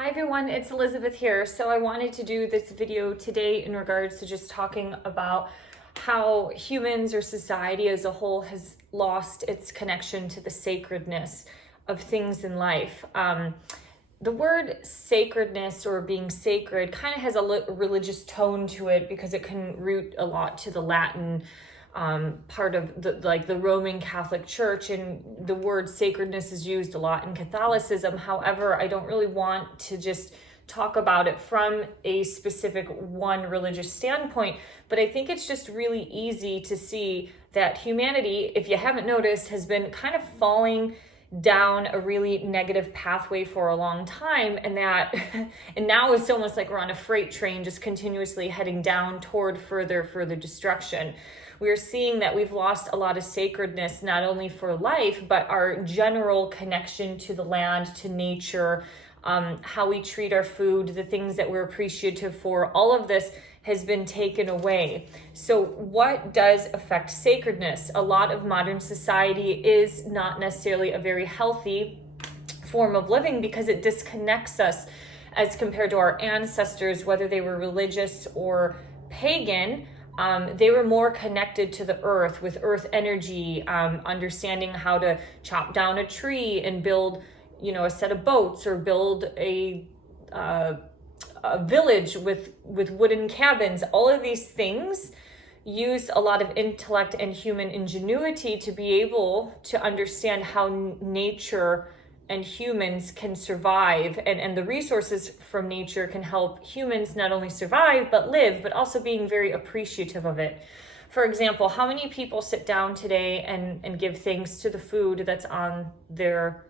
Hi everyone, it's Elizabeth here. So I wanted to do this video today in regards to just talking about how humans or society as a whole has lost its connection to the sacredness of things in life. The word sacredness or being sacred kind of has a religious tone to it because it can root a lot to the Latin part of the Roman Catholic Church, and the word sacredness is used a lot in Catholicism. However, I don't really want to just talk about it from a specific one religious standpoint, but I think it's just really easy to see that humanity, if you haven't noticed, has been kind of falling down a really negative pathway for a long time, and now it's almost like we're on a freight train just continuously heading down toward further destruction. We're seeing that we've lost a lot of sacredness, not only for life, but our general connection to the land, to nature, how we treat our food, the things that we're appreciative for. All of this has been taken away. So what does affect sacredness? A lot of modern society is not necessarily a very healthy form of living because it disconnects us as compared to our ancestors, whether they were religious or pagan. They were more connected to the earth, with earth energy, understanding how to chop down a tree and build, a set of boats, or build a village with wooden cabins. All of these things use a lot of intellect and human ingenuity to be able to understand how nature and humans can survive, and the resources from nature can help humans not only survive but live, but also being very appreciative of it. For example, how many people sit down today and give thanks to the food that's on their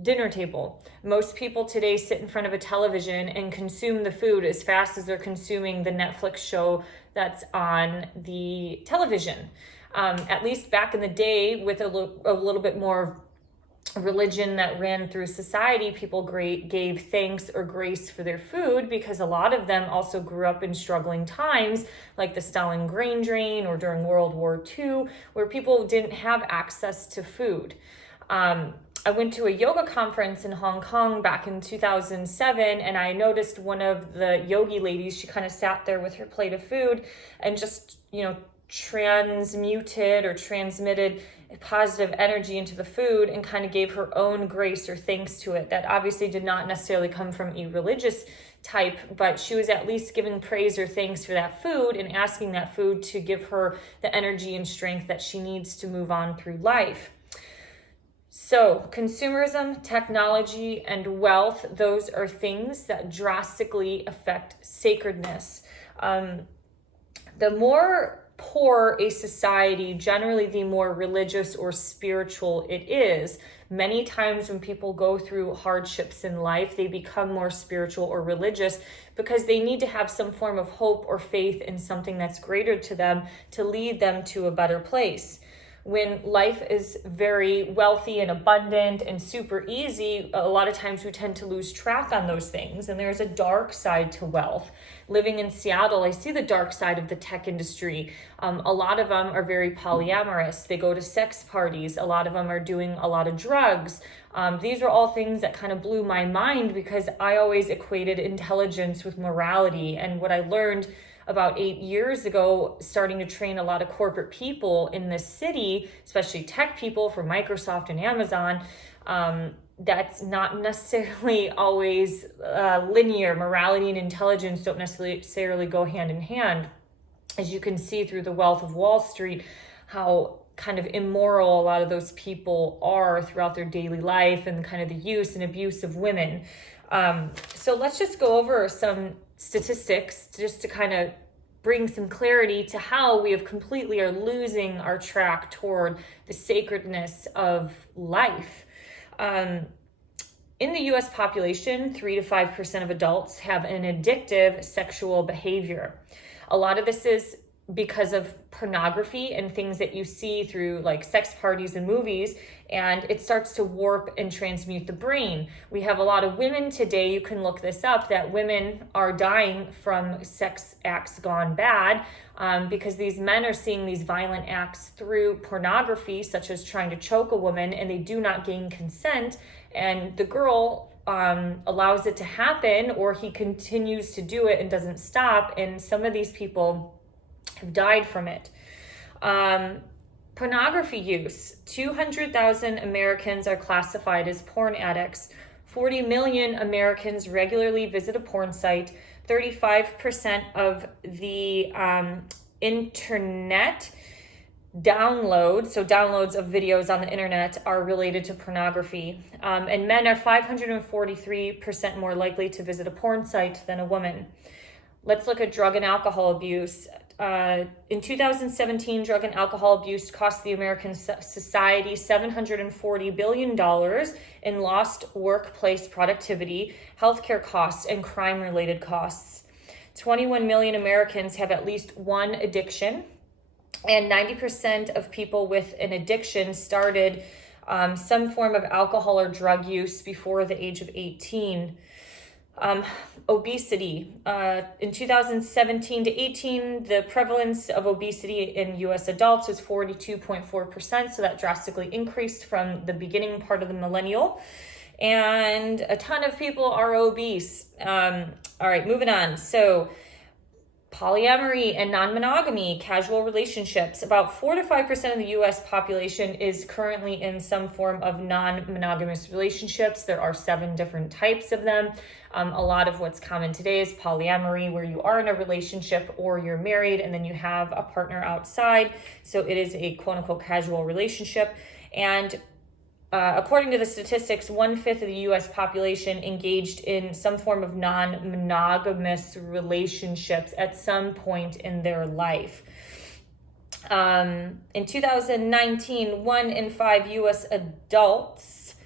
dinner table? Most people today sit in front of a television and consume the food as fast as they're consuming the Netflix show that's on the television. At least back in the day, with a little bit more religion that ran through society, people gave thanks or grace for their food because a lot of them also grew up in struggling times, like the Stalin grain drain or during World War II, where people didn't have access to food. I went to a yoga conference in Hong Kong back in 2007, and I noticed one of the yogi ladies, she kind of sat there with her plate of food and just, transmitted positive energy into the food and kind of gave her own grace or thanks to it. That obviously did not necessarily come from a religious type, but she was at least giving praise or thanks for that food and asking that food to give her the energy and strength that she needs to move on through life. So consumerism, technology, and wealth, those are things that drastically affect sacredness. The more poor a society, generally the more religious or spiritual it is. Many times when people go through hardships in life, they become more spiritual or religious because they need to have some form of hope or faith in something that's greater to them to lead them to a better place. When life is very wealthy and abundant and super easy, a lot of times we tend to lose track on those things. And there's a dark side to wealth. Living in Seattle, I see the dark side of the tech industry. A lot of them are very polyamorous. They go to sex parties. A lot of them are doing a lot of drugs. These are all things that kind of blew my mind because I always equated intelligence with morality. And what I learned about 8 years ago, starting to train a lot of corporate people in this city, especially tech people for Microsoft and Amazon, that's not necessarily always linear. Morality and intelligence don't necessarily go hand in hand. As you can see through The Wealth of Wall Street, how kind of immoral a lot of those people are throughout their daily life, and kind of the use and abuse of women. So let's just go over some statistics just to kind of bring some clarity to how we have completely are losing our track toward the sacredness of life. In the US population, 3 to 5% of adults have an addictive sexual behavior. A lot of this is because of pornography and things that you see through like sex parties and movies, and it starts to warp and transmute the brain. We have a lot of women today, you can look this up, that women are dying from sex acts gone bad because these men are seeing these violent acts through pornography, such as trying to choke a woman, and they do not gain consent, and the girl allows it to happen, or he continues to do it and doesn't stop. And some of these people have died from it. Pornography use. 200,000 Americans are classified as porn addicts. 40 million Americans regularly visit a porn site. 35% of the internet downloads, so downloads of videos on the internet, are related to pornography. And men are 543% more likely to visit a porn site than a woman. Let's look at drug and alcohol abuse. In 2017, drug and alcohol abuse cost the American society $740 billion in lost workplace productivity, healthcare costs, and crime-related costs. 21 million Americans have at least one addiction, and 90% of people with an addiction started some form of alcohol or drug use before the age of 18. Obesity. In 2017 to 18, the prevalence of obesity in U.S. adults was 42.4%, so that drastically increased from the beginning part of the millennial. And a ton of people are obese. All right, moving on. So polyamory and non-monogamy, casual relationships. About 4 to 5% of the U.S. population is currently in some form of non-monogamous relationships. There are 7 different types of them. A lot of what's common today is polyamory, where you are in a relationship or you're married and then you have a partner outside. So it is a quote-unquote casual relationship. And according to the statistics, 1/5 of the U.S. population engaged in some form of non-monogamous relationships at some point in their life. In 2019, 1 in 5 U.S. adults,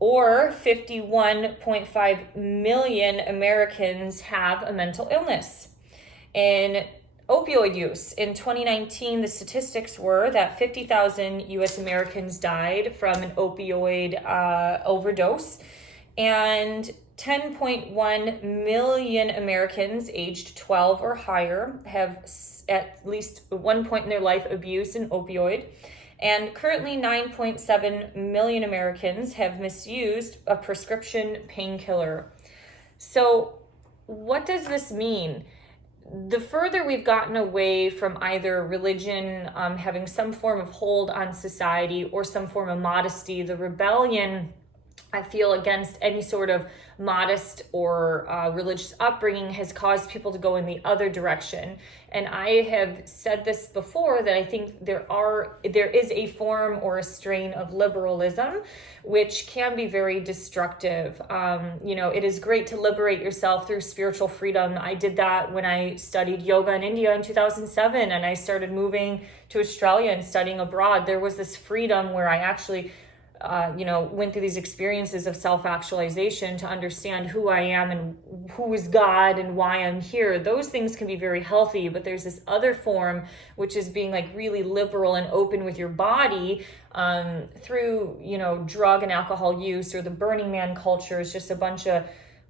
or 51.5 million Americans, have a mental illness. In opioid use, in 2019, the statistics were that 50,000 U.S. Americans died from an opioid overdose, and 10.1 million Americans aged 12 or higher have at least one point in their life abused an opioid. And currently 9.7 million Americans have misused a prescription painkiller. So what does this mean? The further we've gotten away from either religion having some form of hold on society or some form of modesty, the rebellion, I feel, against any sort of modest or religious upbringing has caused people to go in the other direction. And I have said this before, that I think there is a form or a strain of liberalism which can be very destructive. It is great to liberate yourself through spiritual freedom. I did that when I studied yoga in India in 2007, and I started moving to Australia and studying abroad. There was this freedom where I actually went through these experiences of self-actualization to understand who I am and who is God and why I'm here. Those things can be very healthy, but there's this other form, which is being like really liberal and open with your body through, drug and alcohol use, or the Burning Man culture is just a bunch of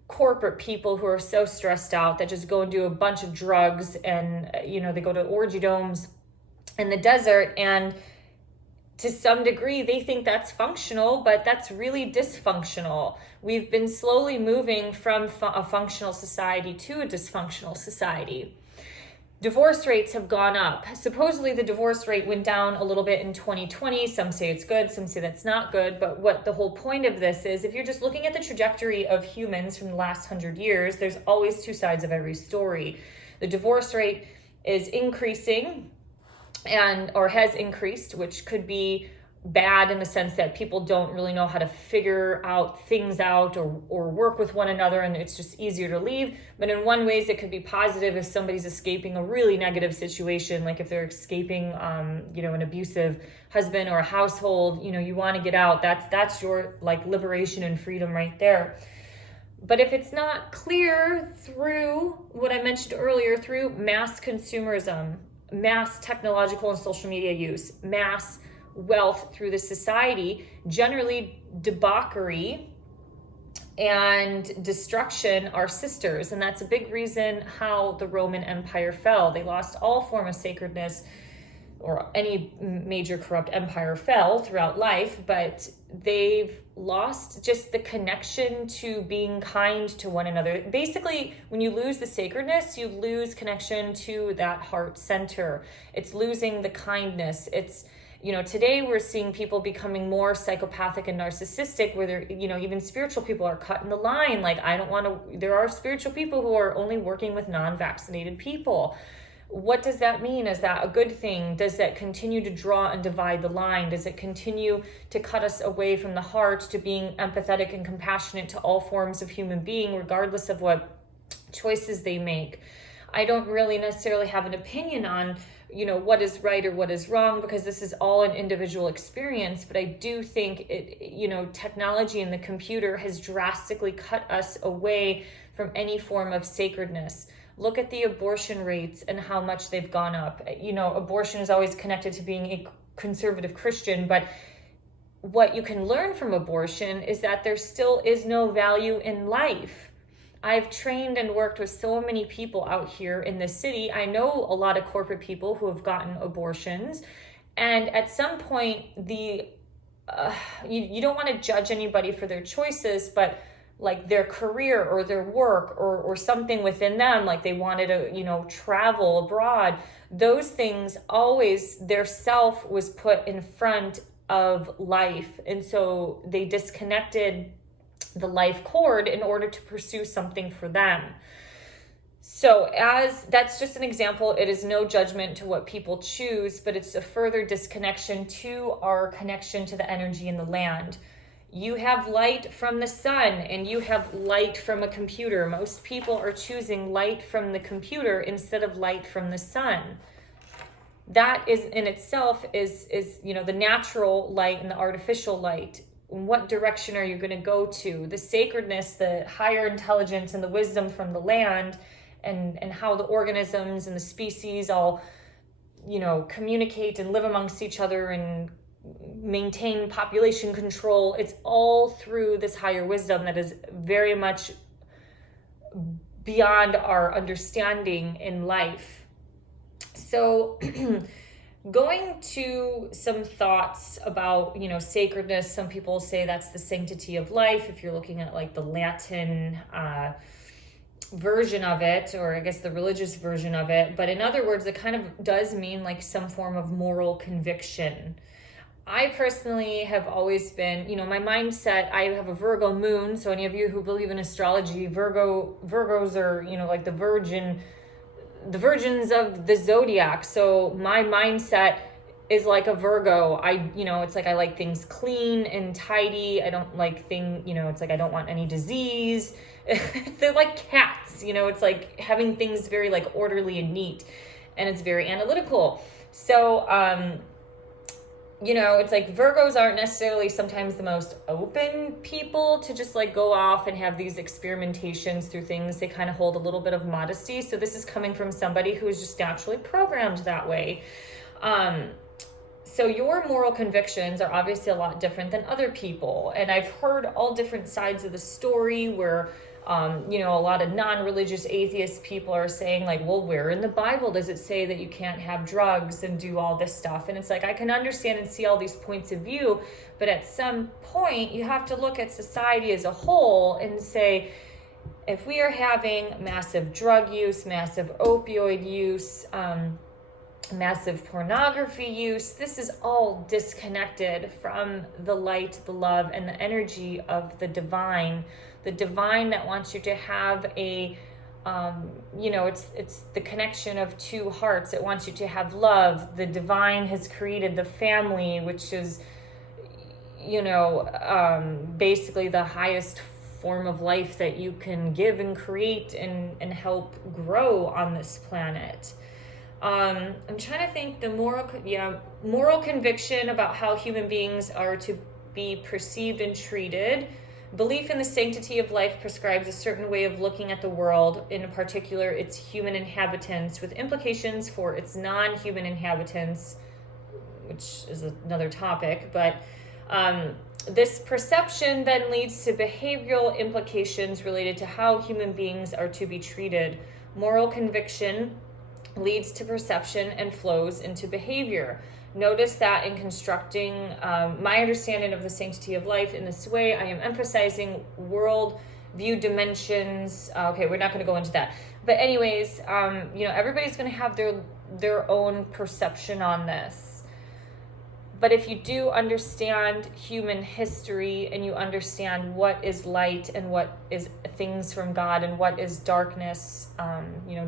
corporate people who are so stressed out that just go and do a bunch of drugs, and, they go to orgy domes in the desert, and to some degree, they think that's functional, but that's really dysfunctional. We've been slowly moving from a functional society to a dysfunctional society. Divorce rates have gone up. Supposedly, the divorce rate went down a little bit in 2020. Some say it's good, some say that's not good. But what the whole point of this is, if you're just looking at the trajectory of humans from the last 100 years, there's always 2 sides of every story. The divorce rate is increasing, or has increased, which could be bad in the sense that people don't really know how to figure things out or work with one another, and it's just easier to leave. But in one ways, it could be positive if somebody's escaping a really negative situation, like if they're escaping an abusive husband or a household, you want to get out. That's your liberation and freedom right there. But if it's not clear through what I mentioned earlier, through mass consumerism, mass technological and social media use, mass wealth through the society, generally debauchery and destruction are sisters. And that's a big reason how the Roman Empire fell. They lost all form of sacredness or any major corrupt empire fell throughout life, but they've lost just the connection to being kind to one another. Basically, when you lose the sacredness, you lose connection to that heart center. It's losing the kindness. It's, today we're seeing people becoming more psychopathic and narcissistic, where they're, even spiritual people are cutting the line. Like, there are spiritual people who are only working with non-vaccinated people. What does that mean? Is that a good thing? Does that continue to draw and divide the line? Does it continue to cut us away from the heart, to being empathetic and compassionate to all forms of human being, regardless of what choices they make? I don't really necessarily have an opinion on, what is right or what is wrong, because this is all an individual experience. But I do think technology and the computer has drastically cut us away from any form of sacredness. Look at the abortion rates and how much they've gone up. Abortion is always connected to being a conservative Christian, but what you can learn from abortion is that there still is no value in life. I've trained and worked with so many people out here in the city. I know a lot of corporate people who have gotten abortions, and at some point, you don't want to judge anybody for their choices, but like their career or their work or something within them, like they wanted to, travel abroad, those things, always their self was put in front of life. And so they disconnected the life cord in order to pursue something for them. So that's just an example. It is no judgment to what people choose, but it's a further disconnection to our connection to the energy in the land. You have light from the sun and you have light from a computer. Most people are choosing light from the computer instead of light from the sun. That is in itself is the natural light and the artificial light. What direction are you going to go to? The sacredness, the higher intelligence and the wisdom from the land, and how the organisms and the species all, communicate and live amongst each other and maintain population control. It's all through this higher wisdom that is very much beyond our understanding in life. So going to some thoughts about, sacredness. Some people say that's the sanctity of life. If you're looking at like the Latin version of it, or I guess the religious version of it. But in other words, it kind of does mean like some form of moral conviction. I personally have always been, my mindset, I have a Virgo moon. So any of you who believe in astrology, Virgos are, like the virgins of the zodiac. So my mindset is like a Virgo. It's like I like things clean and tidy. I don't like it's like I don't want any disease. They're like cats, it's like having things very like orderly and neat, and it's very analytical. So, it's like Virgos aren't necessarily sometimes the most open people to just like go off and have these experimentations through things. They kind of hold a little bit of modesty. So this is coming from somebody who is just naturally programmed that way. So your moral convictions are obviously a lot different than other people. And I've heard all different sides of the story where a lot of non-religious atheist people are saying like, well, where in the Bible does it say that you can't have drugs and do all this stuff? And it's like, I can understand and see all these points of view, but at some point you have to look at society as a whole and say, if we are having massive drug use, massive opioid use, massive pornography use, this is all disconnected from the light, the love, and the energy of the divine that wants you to have a, it's the connection of two hearts. It wants you to have love. The divine has created the family, which is, basically the highest form of life that you can give and create and help grow on this planet. I'm trying to think the moral conviction about how human beings are to be perceived and treated. Belief in the sanctity of life prescribes a certain way of looking at the world, in particular its human inhabitants, with implications for its non-human inhabitants, which is another topic. But this perception then leads to behavioral implications related to how human beings are to be treated. Moral conviction leads to perception and flows into behavior. Notice that in constructing my understanding of the sanctity of life in this way, I am emphasizing world view dimensions. Okay, we're not going to go into that. But anyways, everybody's going to have their own perception on this. But if you do understand human history and you understand what is light and what is things from God and what is darkness,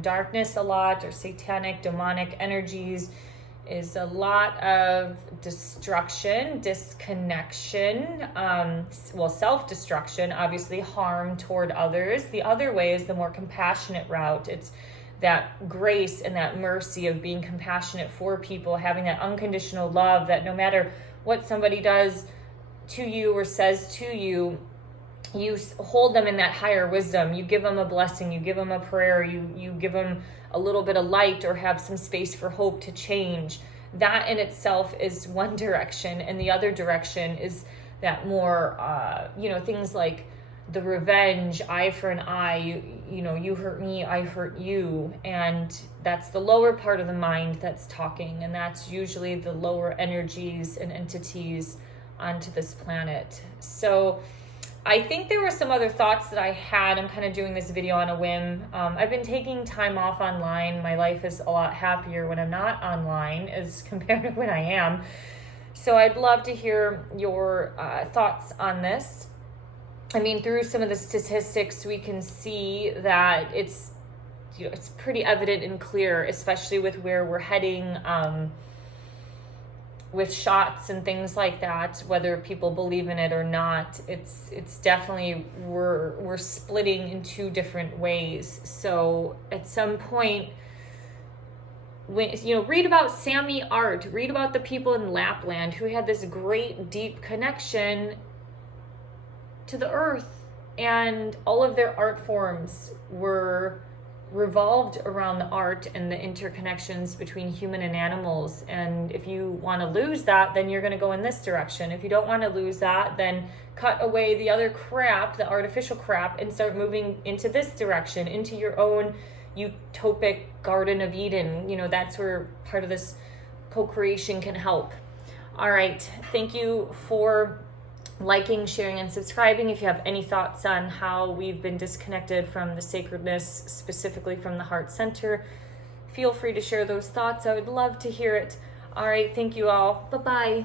darkness a lot, or satanic, demonic energies, is a lot of destruction, disconnection, self-destruction, obviously harm toward others. The other way is the more compassionate route. It's that grace and that mercy of being compassionate for people, having that unconditional love that no matter what somebody does to you or says to you, you hold them in that higher wisdom. You give them a blessing, you give them a prayer, you give them a little bit of light or have some space for hope to change. That in itself is one direction, and the other direction is that more, things like the revenge, eye for an eye, you hurt me, I hurt you. And that's the lower part of the mind that's talking. And that's usually the lower energies and entities onto this planet. So I think there were some other thoughts that I had. I'm kind of doing this video on a whim. I've been taking time off online. My life is a lot happier when I'm not online as compared to when I am. So I'd love to hear your thoughts on this. I mean, through some of the statistics, we can see that it's pretty evident and clear, especially with where we're heading with shots and things like that, whether people believe in it or not. It's definitely, we're splitting in two different ways. So at some point, when read about Sami art, read about the people in Lapland who had this great deep connection to the earth, and all of their art forms were revolved around the art and the interconnections between human and animals. And if you want to lose that, then you're going to go in this direction. If you don't want to lose that, then cut away the other crap, the artificial crap, and start moving into this direction, into your own utopic Garden of Eden. That's where part of this co-creation can help. All right, thank you for liking, sharing, and subscribing. If you have any thoughts on how we've been disconnected from the sacredness, specifically from the heart center, feel free to share those thoughts. I would love to hear it. All right, thank you all. Bye-bye.